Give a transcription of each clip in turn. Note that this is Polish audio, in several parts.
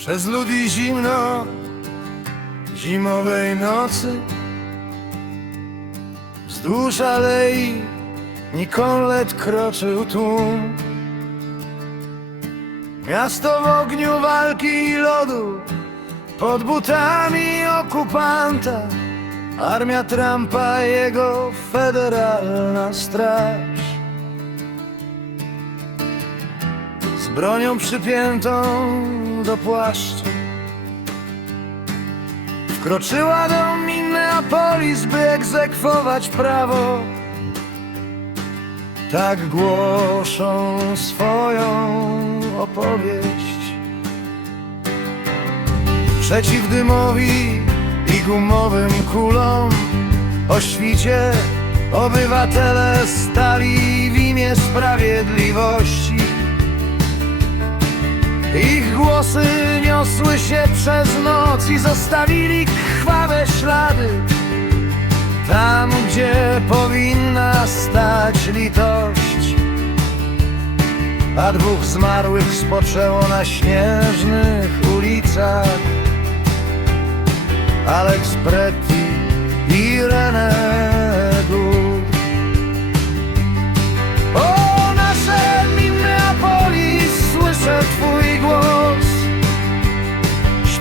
Przez ludzi zimno Zimowej nocy. Wzdłuż alei Nikolet kroczył tłum Miasto w ogniu walki i lodu. Pod butami okupanta. Armia Trumpa, jego federalna straż bronią przypiętą do płaszcza Wkroczyła do Minneapolis, by egzekwować prawo. Tak głoszą swoją opowieść. Przeciw dymowi i gumowym kulom O świcie obywatele stali w imię sprawiedliwości ich głosy niosły się przez noc i zostawili krwawe ślady. Tam, gdzie powinna stać litość A dwóch zmarłych spoczęło na śnieżnych ulicach Alex Pretti i René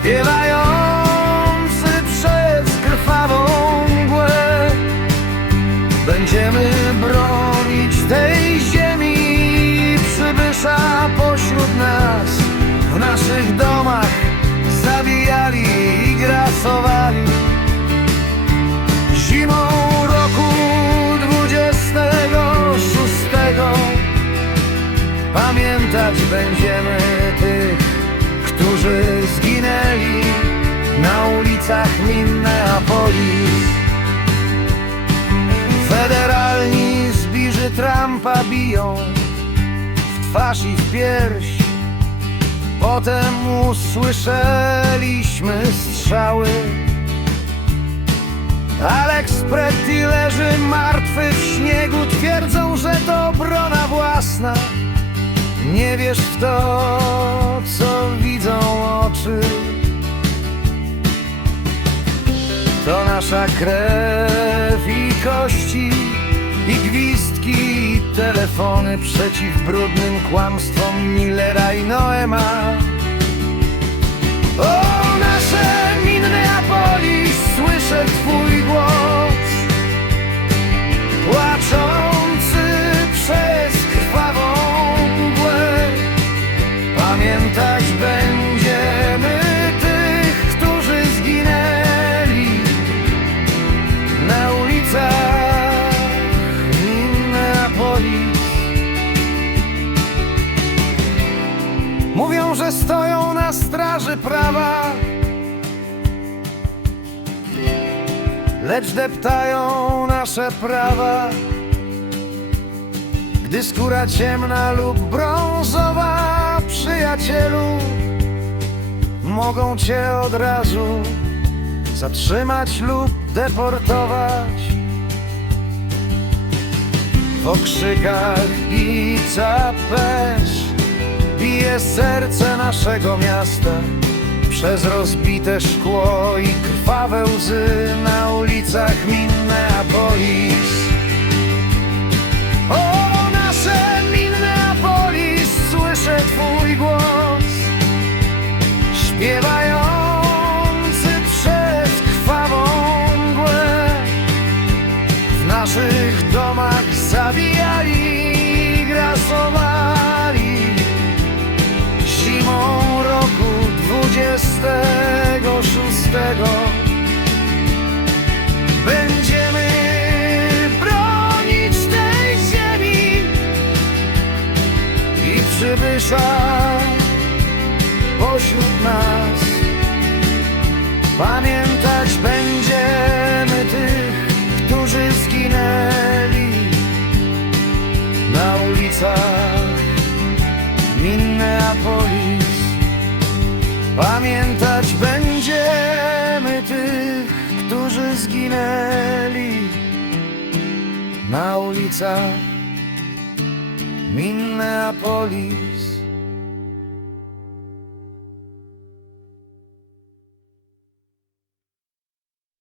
Śpiewający przez krwawą mgłę. Będziemy bronić tej ziemi Przybysza pośród nas. W naszych domach zabijali i grasowali. Zimą roku dwudziestego szóstego Pamiętać będziemy tych, którzy Na ulicach Minneapolis. Federalni zbiży Trumpa biją W twarz i w pierś. Potem usłyszeliśmy strzały. Alex Pretti leży martwy w śniegu. Twierdzą, że to obrona własna. Nie wiesz w to, co widzą oczy To nasza krew i kości I gwizdki i telefony Przeciw brudnym kłamstwom Millera i Noema. O nasze Minneapolis, słyszę Twój głos Płaczący przez krwawą mgłę. Pamiętać będziemy Mówią, że stoją na straży prawa Lecz deptają nasze prawa. Gdy skóra ciemna lub brązowa Przyjacielu Mogą cię od razu Zatrzymać lub deportować okrzykach pizza pesz Bije serce naszego miasta. Przez rozbite szkło i krwawe łzy Na ulicach Minneapolis O nasze Minneapolis Słyszę Twój głos. Śpiewający przez krwawą mgłę W domach zabijali grasowali. Zimą roku dwudziestego szóstego Będziemy bronić tej ziemi I przybysza pośród nas. Pamiętać Pamiętać będziemy tych, którzy zginęli na ulicach Minneapolis.